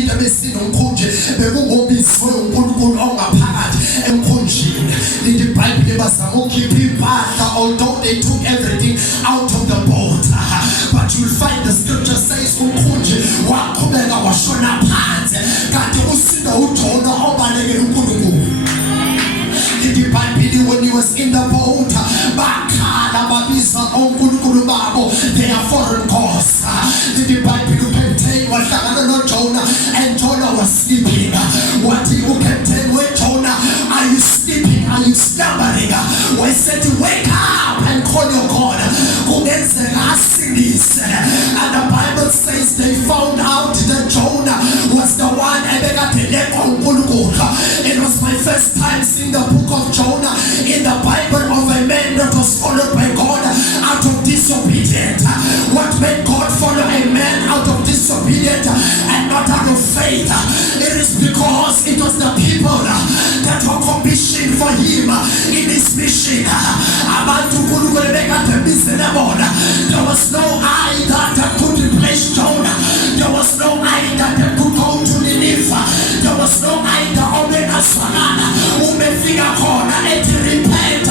into besinonkhunje bekungobizwe uNkulunkulu ongaphakathi emkhunjini. Lithi iBhayibheli bazama ukukhipha impahla, although they took everything out of the boat, but you'll find the scripture says umkhunje waqhubeka washona phansi, kanti usindo uJona obalekela uNkulunkulu. Lithi iBhayibheli when he was in the boat bakhala babiza onkulunkulu babo their foreign gods. Lithi iBhayibheli uCaptain wahlangana noJona and Jonah was sleeping. Wathi uCaptain weJona, are you sleeping? Are you slumbering? We said wake up and call your God. Kungenzeka asindise. And the Bible says they found out that Jonah was the one ebekade uNkulunkulu. It was my first time seeing the book of Jonah in the Bible of a man that was followed by God out of disobedience. What made God follow a man out of disobedience and not out of faith? It is because it was the people that were commissioned for him in his mission. There was no eye that could replace Jonah. There was no eye that could go to Nineveh. There was no eye that omega sanana umefika khona ethi repent,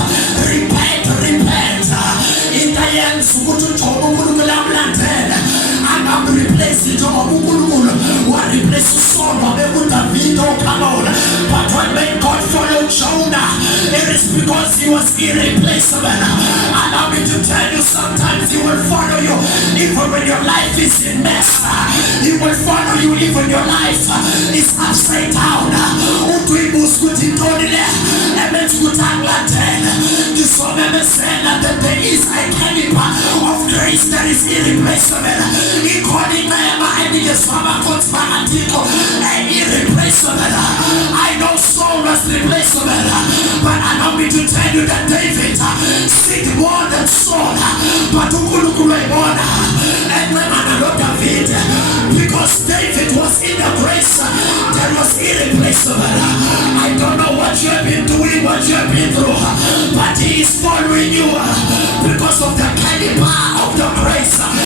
repent, repent. In the end ukuthi uJobe uNkulunkulu amlandela angamreplace njengoba uNkulunkulu wareplace uSolwa bekuDavid okhalola. But what made God follow Jonah? It is because he was irreplaceable. Allow me to tell you, sometimes he will follow you even when your life is in mess. He will follow you even your life is upside down. That there is a caliber of grace that is irreplaceable. Irreplaceable. I know Saul was replaceable, but allow me to tell you that David sinned more than Saul. But David, because David was in the grace that was irreplaceable. I don't know what you have been doing, what you have been through, but he is following you because of the